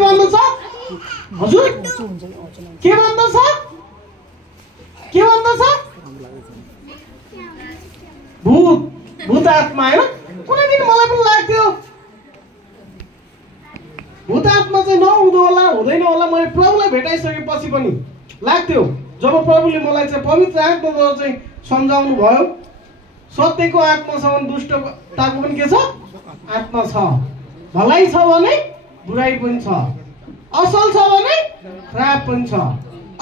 भन्दछ हजुर के भन्दछ भूत आत्मा हैन कुनै दिन मलाई पनि लाग्थ्यो भूत आत्मा चाहिँ नहुँदो होला हुँदैन होला मैले प्रभुलाई भेटाइसकेपछि पनि लाग्थ्यो जब प्रभुले मलाई चाहिँ पवित्र आत्माद्वारा चाहिँ सम्झाउनु भयो सत्यको आत्मासँग दुष्टताको पनि के छ आत्मा छ भलाइ छ भने बुराई पनि छ असल छ भने खराब पनि छ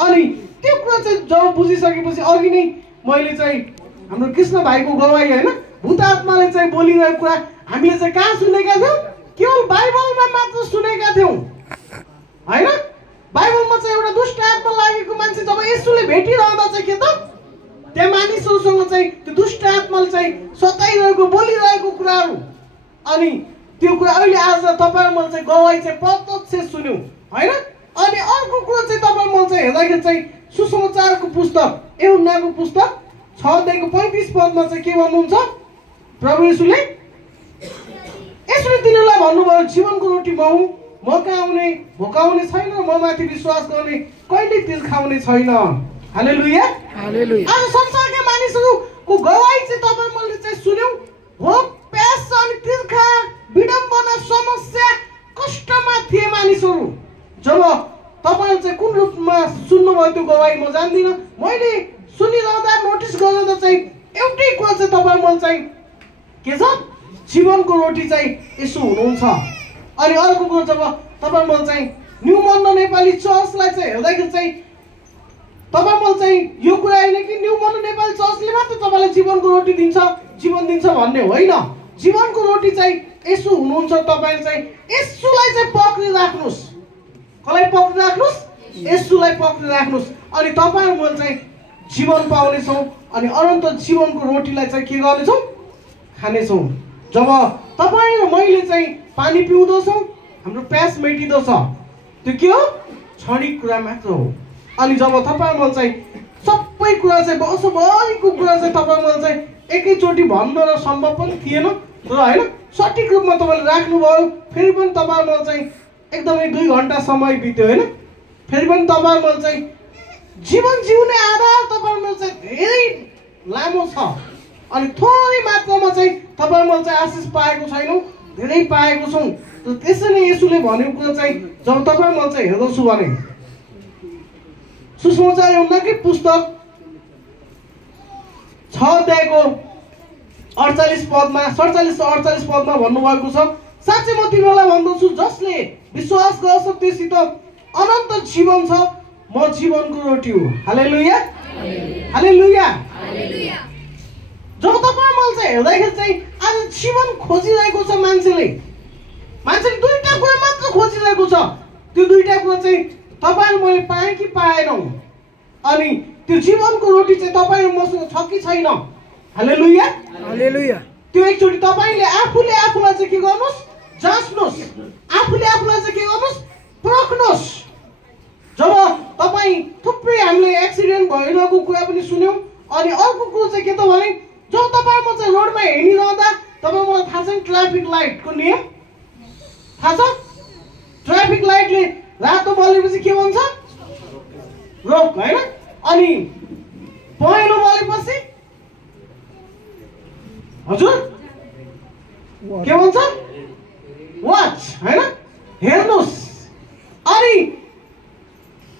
अनि त्यो कुरा चाहिँ जब बुझिसकेपछि अघि नै मैले चाहिँ हाम्रो कृष्ण भाइको गवाई हैन भूत आत्माले चाहिँ बोलिरहेको कुरा हामीले चाहिँ कहाँ सुनेका थियौं केवल बाइबलमा मात्र सुनेका थियौं हैन बाइबलमा चाहिँ एउटा दुष्ट आत्मा लागेको मान्छे जब येशूले भेटिरहँदा चाहिँ के त त्यहाँ मानिसहरूसँग चाहिँ त्यो दुष्ट आत्माले चाहिँ सताइरहेको बोलिरहेको कुराहरू अनि त्यो कुरा अहिले आज तपाईहरुले चाहिँ गवाई चाहिँ प्रत्यक्ष सुन्यौ हैन अनि अर्को कुरा चाहिँ तपाईहरुले चाहिँ हेर्दाखेरि चाहिँ सुसमाचारको पुस्तक यूहन्नाको पुस्तक 6:35 पदमा चाहिँ के भन्नुहुन्छ प्रभु येशूले तिनीहरूलाई भन्नुभयो जीवनको रोटी म हुँ म कहाँ आउने भोकाउने छैन म माथि विश्वास गर्ने कहिले तिल खाउने छैन हालेलुया हालेलुया आज संसारका मानिसहरूको गवाई चाहिँ तपाईहरुले चाहिँ सुन्यौ भोक प्यास अनि तिर्खा विडम्बना समस्या कष्टमा थिए मानिसहरू जब तपाईहरु चाहिँ कुन रूपमा सुन्नुभयो त्यो गवाई म जान्दिन मैले सुनिरहँदा नोटिस गर्दा चाहिँ एउटै कुरा चाहिँ तपाईहरुले चाहिँ के छ जीवनको रोटी चाहिँ यसो हुनुहुन्छ अनि अर्को कुरा जब तपाईहरुले चाहिँ न्यू मन्ड नेपाली चर्चलाई चाहिँ हेर्दाखेरि चाहिँ तपाईहरुले चाहिँ यो कुरा हैन कि न्यू मन्ड नेपाली चर्चले मात्र तपाईलाई जीवनको रोटी दिन्छ जीवन दिन्छ भन्ने होइन जीवनको रोटी चाहिँ यसो हुनुहुन्छ तपाईले चाहिँ यसुलाई चाहिँ पक्रिराख्नुस् कसलाई पक्रिराख्नुस् यसुलाई पक्रिराख्नुस् अनि तपाईहरुले चाहिँ जीवन पाउने छौ अनि अनन्त जीवनको रोटीलाई चाहिँ के गर्ने छौ खाने छौ जब तपाई र मैले चाहिँ पानी पिउँदछौ हाम्रो प्यास मेटिदछ त्यो के हो क्षणिक कुरा मात्र हो अनि जब तपाईहरुले चाहिँ सबै कुरा चाहिँ वर्षभरिको कुरा चाहिँ तपाईहरुले चाहिँ एकैचोटी भन्न र सम्भव पनि थिएन तर हैन सठिक रूपमा तपाईले राख्नुभयो फेरि पनि तपाईहरुले चाहिँ एकदमै 2 घण्टा समय बित्यो हैन फेरि पनि तपाईहरुले चाहिँ जीवन जिउने आधार तपाईहरुले चाहिँ धेरै लामो छ अनि थोरै मात्रामा चाहिँ तपाईहरुले चाहिँ आशिष पाएको छैनौ धेरै पाएको छौ तर त्यसैले येशूले भनेको कुरा चाहिँ जब तपाईहरुले चाहिँ हेर्दछु भने सुसमाचार यूहन्नाकै पुस्तक 6:48 पदमा 47-48 पदमा भन्नुभएको छ साच्चै म तिमीलाई भन्दछु जसले विश्वास गर्छ त्यससित अनन्त जीवन छ म जीवनको रोटी हुँ हालेलुया हालेलुया हालेलुया जब तपाईहरुले चाहिँ हेर्दाखेरि चाहिँ आज जीवन खोजिरहेको छ मान्छेले दुईटा कुरा मात्र खोजिरहेको छ त्यो दुईटा कुरा चाहिँ तपाईहरु मैले पाएँ कि पाएनौ अनि त्यो जीवनको रोटी चाहिँ तपाईहरु मसँग छ कि छैन हालेलुया हालेलुया त्यो एकचोटी तपाईले आफूले आफूलाई चाहिँ के गर्नुस् जाँच्नुस् आफूले आफूलाई चाहिँ के गर्नुस् परख्नुस् जब तपाई थुप्रै हामीले एक्सिडेन्ट भइरहेको कुरा पनि सुन्यौ अनि अर्को कुरा चाहिँ के त भने जब तपाईहरु चाहिँ रोडमा हिँडिरहँदा तपाईलाई थाहा छ ट्राफिक लाइटको नियम थाहा छ ट्राफिक लाइटले रातो बलेपछि के भन्छ रोक हैन अनि पहेँलो बलेपछि हजुर के भन्छ वाच हैन हेर्नुस् अनि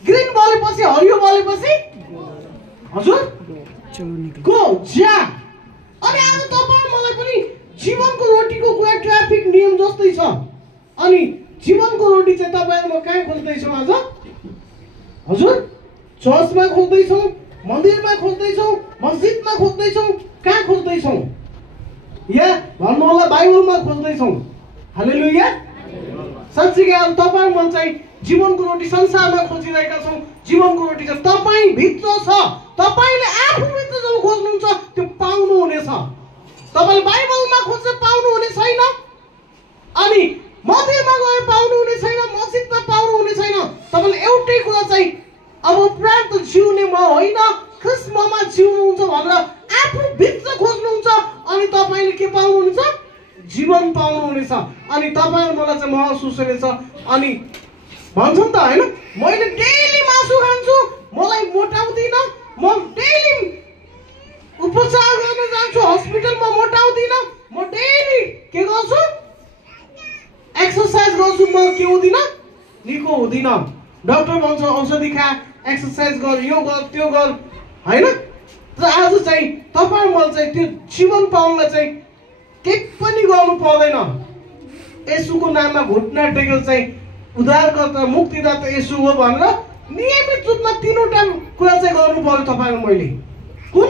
ग्रीन बलेपछि हरियो बलेपछि हजुर गो जा अनि आज तपाईहरु मलाई पनि जीवनको रोटीको कुरा ट्राफिक नियम जस्तै छ अनि जीवनको रोटी चाहिँ तपाईहरुले कहाँ खोज्दै छौ आज हजुर चर्चमा खोज्दै छौ मन्दिरमा खोज्दै छौ मस्जिदमा खोज्दै छौ कहाँ खोज्दै छौ या भन्नु होला बाइबलमा खोज्दै छौ हालेलुया साच्चै आज तपाईहरु चाहिँ जीवनको रोटी संसारमा खोजिरहेका छौ जीवनको रोटी चाहिँ तपाई भित्र छ तपाईले आफू भित्र जब खोज्नुहुन्छ त्यो पाउनु हुनेछ तपाईले बाइबलमा खोज्दै पाउनु हुने छैन अनि मन्दिरमा गए पाउनु हुने छैन मस्जिदमा पाउनु हुने छैन तपाईले एउटै कुरा चाहिँ अब प्राप्त जिउने म होइन ख्रीष्टमा जिउनुहुन्छ भनेर आफू भित्र खोज्नुहुन्छ अनि तपाईले के पाउनुहुन्छ जीवन पाउनु हुनेछ अनि तपाईहरु मलाई चाहिँ महसुस हुनेछ अनि भन्छ नि त होइन, मैले डेली मासु खान्छु मलाई मोटाउँदिन, म डेली उपचार गर्न जान्छु हस्पिटलमा मोटाउँदिन, म डेली के गर्छु एक्सर्साइज गर्छु, म के हुँदिन निको हुँदिन। डाक्टर भन्छ औषधि खा, एक्सर्साइज गर, यो गर त्यो गर होइन। तर आज चाहिँ तपाईँ मलाई चाहिँ त्यो जीवन पाउनलाई चाहिँ केही पनि गर्नु पर्दैन। येशूको नाममा घुट्ना टेकेर चाहिँ उद्धारकर्ता मुक्तिदाता येशू हो भनेर नियमित रूपमा तीनवटा कुरा चाहिँ गर्नु पर्यो तपाईँ र मैले। कुन?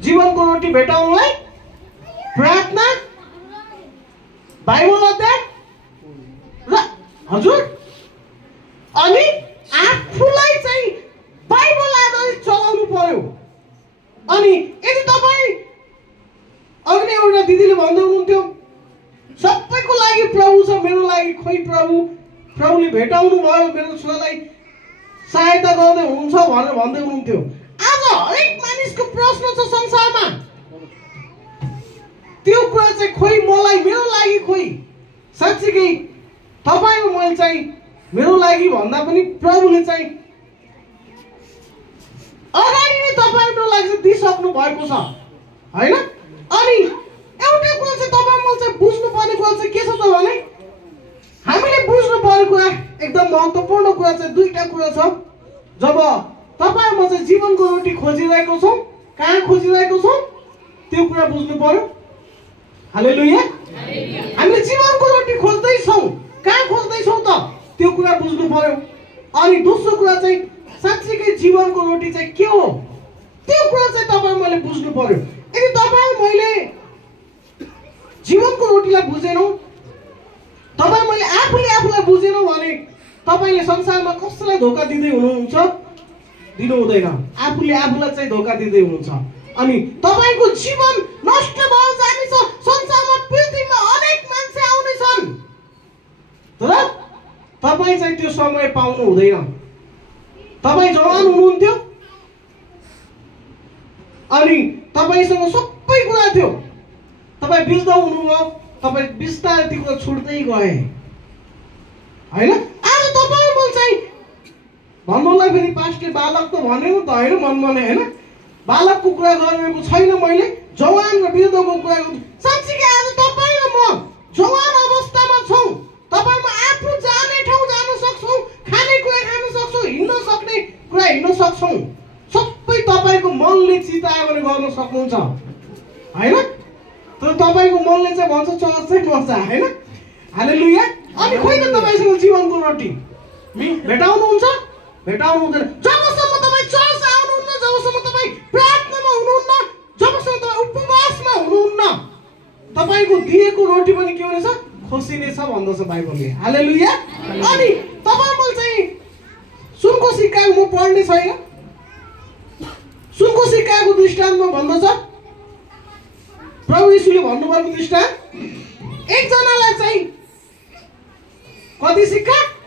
जीवनको रोटी भेटाउनलाई प्रार्थना, बाइबल अध्ययन र हजुर अनि आफूलाई चाहिँ बाइबल आधारित चलाउनु पर्यो। अनि यदि तपाईँ अघि एउटा दिदीले भन्दै हुनुहुन्थ्यो सबैको लागि प्रभु छ, मेरो लागि खोइ प्रभुले भेटाउनु भयो मेरो छोरालाई सहायता गर्दै हुनुहुन्छ भनेर भन्दै हुनुहुन्थ्यो। आज हरेक मानिसको प्रश्न छ संसारमा, त्यो कुरा चाहिँ खोइ मलाई मेरो लागि खोइ साँच्चीकै तपाईँ र मैले चाहिँ मेरो लागि भन्दा पनि प्रभुले चाहिँ अगाडि नै तपाईँको लागि चाहिँ दिइसक्नु भएको छ होइन। अनि एउटा कुरा चाहिँ तपाईँ मैले चाहिँ बुझ्नुपर्ने कुरा चाहिँ के छ त भने हामीले बुझ्नुपर्ने कुरा एकदम महत्त्वपूर्ण कुरा चाहिँ दुईटा कुरा छ। जब तपाईँ म चाहिँ जीवनको रोटी खोजिरहेको छौँ, कहाँ खोजिरहेको छौँ त्यो कुरा बुझ्नु पर्यो। हालेलुया। हामीले जीवनको रोटी खोज्दैछौँ, कहाँ खोज्दैछौँ त त्यो कुरा बुझ्नु पर्यो। अनि दोस्रो कुरा चाहिँ साँच्चीकै जीवनको रोटी चाहिँ के हो त्यो कुरा चाहिँ तपाईँ मैले बुझ्नु पर्यो। यदि तपाईँ मैले जीवनको रोटीलाई बुझेनौँ, तपाईँ मैले आफूलाई बुझेनौँ भने तपाईँले संसारमा कसैलाई धोका दिँदै हुनुहुन्छ, दिनु हुँदैन। आफूले आफूलाई चाहिँ धोका दिँदै हुनुहुन्छ अनि तपाईँको जीवन नष्ट भएर जानेछ। संसारमा पृथ्वीमा अनेक मान्छे आउनेछन् तर तपाईँ चाहिँ त्यो समय पाउनु हुँदैन। तपाईँ जवान हुनुहुन्थ्यो अनि तपाईँसँग सबै कुरा थियो, तपाईँ बिर्दै हुनुभयो, तपाईँ बिस्तारै ती कुरा छुट्दै गए होइन। आज तपाईँ मैले चाहिँ भन्नुलाई फेरि पास्टर बालक त भनेको त होइन मनमा नै होइन, बालकको कुरा गरेको छैन मैले, जवान र वृद्धको कुरा गर्छु। साँच्चीकै आज तपाईँ र म जवान अवस्थामा छौँ, तपाईँमा आफू जाने ठाउँ जान सक्छौँ, खाने कुरा खान सक्छौँ, हिँड्न सक्ने कुरा हिँड्न सक्छौँ, सबै तपाईँको मनले चितायो भने गर्न सक्नुहुन्छ होइन। तर तपाईँको मनले चाहिँ भन्छ चर्च चाहिँ गर्छ होइन। हालेलुया। अनि खोइ त तपाईँसँग जीवनको रोटी भेटाउनुहुन्छ भेटाउनु हुँदैन। जबसम्म तपाईँ चर्च आउनुहुन्न, जबसम्म तपाईँ प्रार्थनामा हुनुहुन्न, जबसम्म तपाईँ उपवासमा हुनुहुन्न, तपाईँको दिएको रोटी पनि के हुनेछ खोसिनेछ भन्दछ बाइबलले। हालेलुया। अनि तपाईँ मैले चाहिँ सुनको सिक्काको म पढ्ने छैन, सुनको सिक्काको दृष्टान्तमा भन्दछ प्रभु यीशुले भन्नुभएको दृष्टान्त, एकजनालाई चाहिँ कति सिक्का